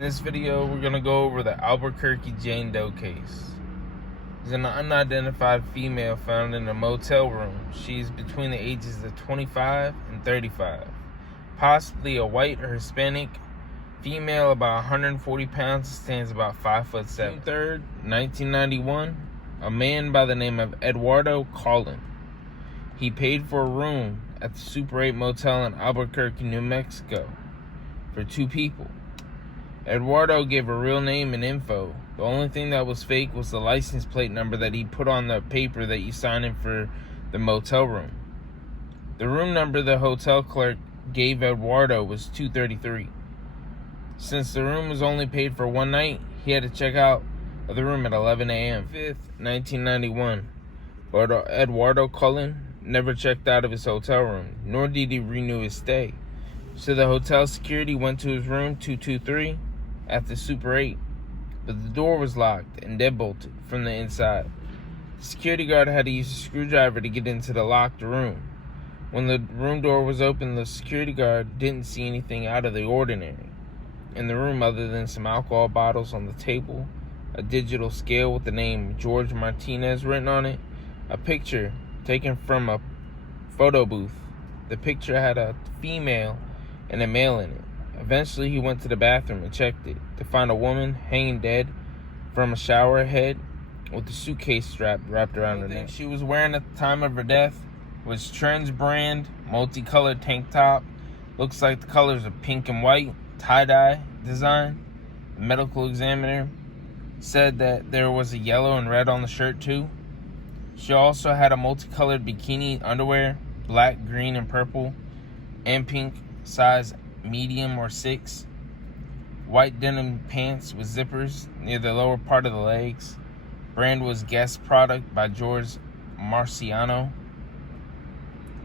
In this video, we're going to go over the Albuquerque Jane Doe case. There's an unidentified female found in a motel room. She's between the ages of 25 and 35. Possibly a white or Hispanic female, about 140 pounds, stands about 5'7". June 3rd, 1991, a man by the name of Eduardo Colin. He paid for a room at the Super 8 motel in Albuquerque, New Mexico for two people. Eduardo gave a real name and info. The only thing that was fake was the license plate number that he put on the paper that you sign in for the motel room. The room number the hotel clerk gave Eduardo was 233. Since the room was only paid for one night, he had to check out of the room at 11 a.m. 5th, 1991. But Eduardo Colin never checked out of his hotel room, nor did he renew his stay. So the hotel security went to his room 223 at the Super 8, but the door was locked and deadbolted from the inside. The security guard had to use a screwdriver to get into the locked room. When the room door was open, the security guard didn't see anything out of the ordinary in the room other than some alcohol bottles on the table, a digital scale with the name George Martinez written on it, a picture taken from a photo booth. The picture had a female and a male in it. Eventually, he went to the bathroom and checked it to find a woman hanging dead from a shower head with a suitcase strap wrapped around her neck. She was wearing at the time of her death was Trends brand multicolored tank top. Looks like the colors are pink and white, tie-dye design. The medical examiner said that there was a yellow and red on the shirt too. She also had a multicolored bikini underwear, black, green, and purple, and pink, size medium or 6. White denim pants with zippers near the lower part of the legs. Brand was Guess product by George Marciano.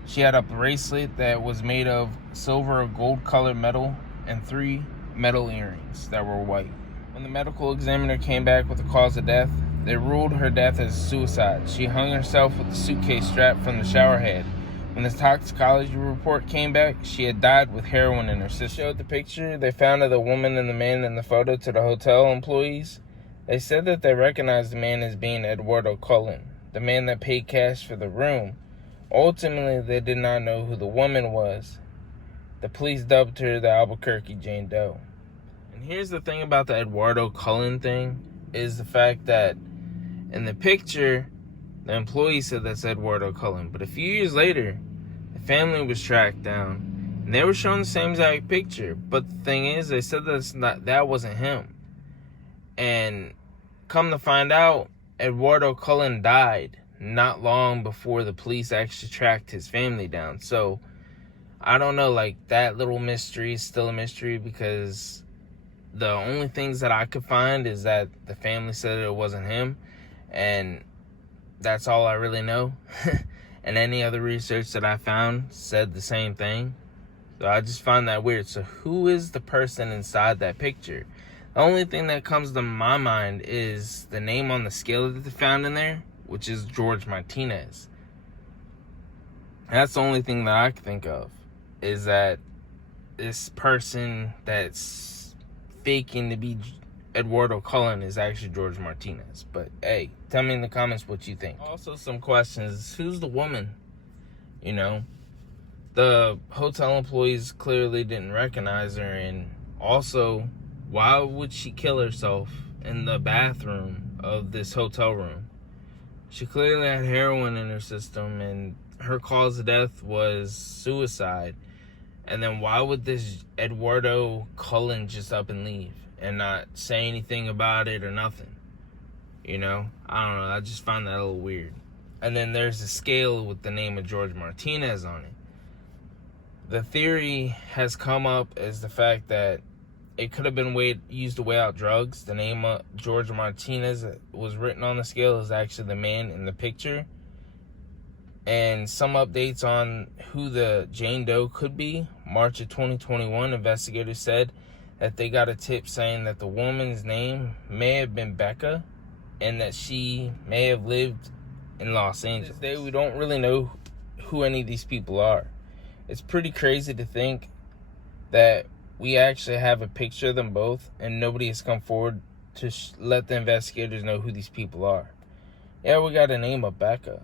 She had a bracelet that was made of silver or gold colored metal and 3 metal earrings that were white. When the medical examiner came back with the cause of death, they ruled her death as suicide. She hung herself with the suitcase strap from the shower head. When the toxicology report came back, she had died with heroin in her system. Showed the picture they found of the woman and the man in the photo to the hotel employees. They said that they recognized the man as being Eduardo Colin, the man that paid cash for the room. Ultimately, they did not know who the woman was. The police dubbed her the Albuquerque Jane Doe. And here's the thing about the Eduardo Colin thing, is the fact that in the picture, the employee said that's Eduardo Colin, but a few years later, the family was tracked down, and they were shown the same exact picture. But the thing is, they said that wasn't him. And come to find out, Eduardo Colin died not long before the police actually tracked his family down. So I don't know, like, that little mystery is still a mystery, because the only things that I could find is that the family said it wasn't him, and that's all I really know. And any other research that I found said the same thing. So I just find that weird. So who is the person inside that picture? The only thing that comes to my mind is the name on the scale that they found in there, which is George Martinez. That's the only thing that I can think of, is that this person that's faking to be Eduardo Colin is actually George Martinez. But hey, tell me in the comments what you think. Also, some questions. Who's the woman? You know, the hotel employees clearly didn't recognize her, and also, why would she kill herself in the bathroom of this hotel room? She clearly had heroin in her system, and her cause of death was suicide. And then why would this Eduardo Colin just up and leave and not say anything about it or nothing? You know, I don't know. I just find that a little weird. And then there's a scale with the name of George Martinez on it. The theory has come up as the fact that it could have been used to weigh out drugs. The name of George Martinez was written on the scale is actually the man in the picture. And some updates on who the Jane Doe could be. March of 2021, investigators said that they got a tip saying that the woman's name may have been Becca, and that she may have lived in Los Angeles. Today, we don't really know who any of these people are. It's pretty crazy to think that we actually have a picture of them both, and nobody has come forward to let the investigators know who these people are. Yeah, we got a name of Becca.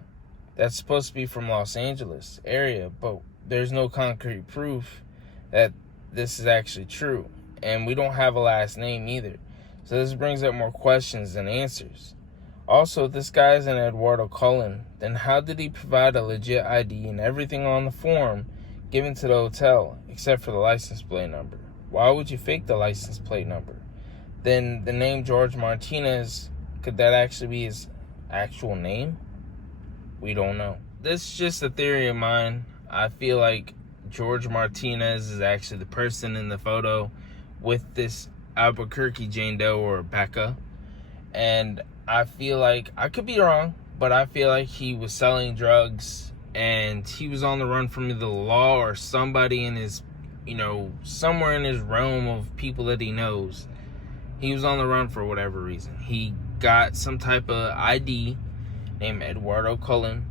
That's supposed to be from Los Angeles area, but there's no concrete proof that this is actually true. And we don't have a last name either. So this brings up more questions than answers. Also, if this guy is an Eduardo Colin, then how did he provide a legit ID and everything on the form given to the hotel, except for the license plate number? Why would you fake the license plate number? Then the name George Martinez, could that actually be his actual name? We don't know. This is just a theory of mine. I feel like George Martinez is actually the person in the photo with this Albuquerque Jane Doe or Becca. And I feel like, I could be wrong, but I feel like he was selling drugs and he was on the run from the law or somebody in his, somewhere in his realm of people that he knows. He was on the run for whatever reason. He got some type of ID named Eduardo Colin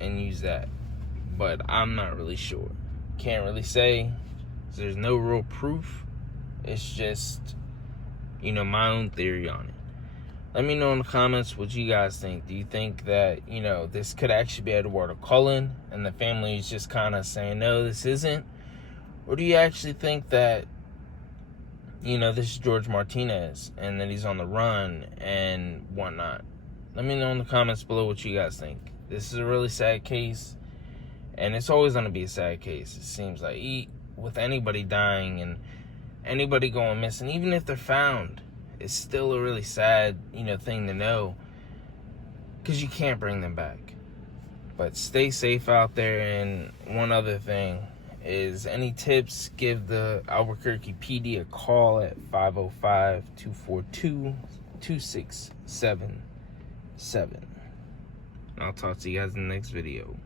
and used that. But I'm not really sure. Can't really say. There's no real proof. It's just, my own theory on it. Let me know in the comments what you guys think. Do you think that, this could actually be Eduardo Colin and the family is just kind of saying, no, this isn't? Or do you actually think that, this is George Martinez and that he's on the run and whatnot? Let me know in the comments below what you guys think. This is a really sad case, and it's always going to be a sad case. It seems like with anybody dying and anybody going missing, even if they're found, it's still a really sad, thing to know, because you can't bring them back. But stay safe out there. And one other thing is, any tips, give the Albuquerque PD a call at 505-242-2677. I'll talk to you guys in the next video.